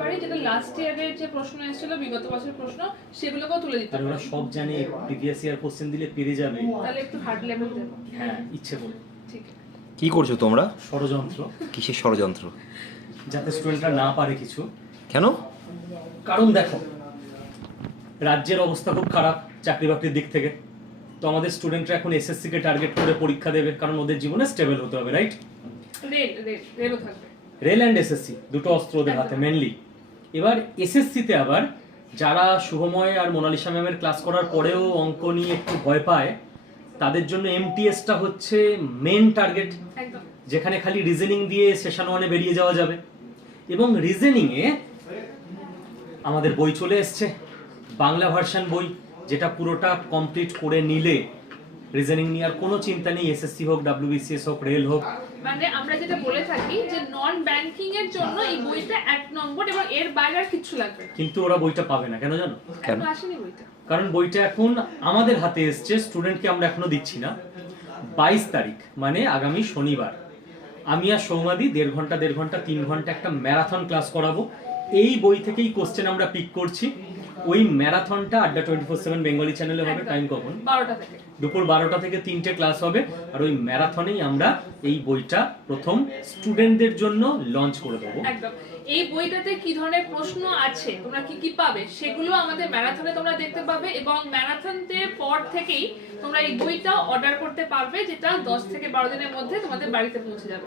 পারি, যেটা লাস্ট ইয়ারের যে প্রশ্ন এসেছিল বিগত বছরের প্রশ্ন সেগুলোকেও তুলে দিতে আর ওরা পারি। সব জানে প্রিভিয়াস ইয়ার কোশ্চেন দিলে পেরে যাবে। তাহলে একটু হার্ড লেভেল দেব। হ্যাঁ, ইচ্ছে করে। ঠিক আছে। কি করছো তোমরা? ষড়যন্ত্র। কিসের ষড়যন্ত্র? যাতে স্টুডেন্টরা না পারে কিছু। কেন? কারণ দেখো, রাজ্যের অবস্থা খুব খারাপ চাকরি বাকরির দিক থেকে। তো আমাদের স্টুডেন্টরা এখন এসএসসি কে টার্গেট করে পরীক্ষা দেবে, কারণ ওদের জীবনে স্টেবল হতে হবে, রাইট? রেলও থাকবে। রেল অ্যান্ড এসএসসি দুটো অস্ত্র ওদের হাতে মেনলি। এবার এসএসসিতে আবার যারা শুভময় আর মোনালিসা ম্যামের ক্লাস করার পরেও অঙ্ক নিয়ে একটু ভয় পায়, তাদের জন্য এমটিএসটা হচ্ছে মেন টার্গেট, একদম। যেখানে খালি রিজনিং দিয়ে সেশন ওয়ানে বেরিয়ে যাওয়া যাবে। এবং রিজনিংয়ে আমাদের বই চলে এসছে, বাংলা ভার্সন বই, যেটা পুরোটা কমপ্লিট করে নিলে রিজনিং নিয়ে আর কোনো চিন্তা নেই। এসএসসি হোক, ডাব্লিউবিসিএস হোক, রেল হোক। মানে আমরা যেটা বলে থাকি যে নন ব্যাংকিং এর জন্য এই বইটা 1 নম্বর, এবং এর বাইরে আর কিছু লাগবে না। কিন্তু ওরা বইটা পাবে না, কেন জানো? কেন? এখনো আসেনি বইটা। কারণ বইটা এখন আমাদের হাতে এসছে, স্টুডেন্টকে আমরা এখনো দিচ্ছি না। 22 তারিখ মানে আগামী শনিবার আমি আর সৌমাদি 1.5 ঘন্টা 3 ঘন্টা একটা ম্যারাথন ক্লাস করাবো। এই বই থেকেই কোশ্চেন আমরা পিক করছি। ওই ম্যারাথনটা আড্ডা 24/7 বেঙ্গলি চ্যানেলে হবে। টাইম কখন? 12টা থেকে। দুপুর 12টা থেকে 3টে ক্লাস হবে। আর ওই ম্যারাথনেই আমরা এই বইটা প্রথম স্টুডেন্টদের জন্য লঞ্চ করে দেবো। একদম। এই বইটাতে কি ধরনের প্রশ্ন আছে, তোমরা কি কি পাবে, সেগুলো আমাদের ম্যারাথনে তোমরা দেখতে পাবে। এবং ম্যারাথনতে পর থেকেই তোমরা এই বইটা অর্ডার করতে পারবে, যেটা 10 থেকে 12 দিনের মধ্যে তোমাদের বাড়িতে পৌঁছে যাবে।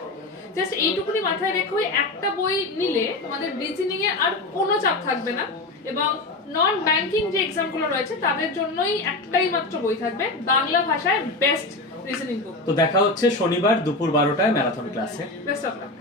জাস্ট এইটুকুনি মাথায় রেখো, একটা বই নিলে তোমাদের রিজনিং এ আর কোনো চাপ থাকবে না। এবং নন ব্যাংকিং যে এক্সামগুলো রয়েছে তাদের জন্যই একটাই মাত্র বই থাকবে, বাংলা ভাষায় বেস্ট রিজনিং বুক। তো দেখা হচ্ছে শনিবার দুপুর 12টায় ম্যারাথন ক্লাসে। Best of luck.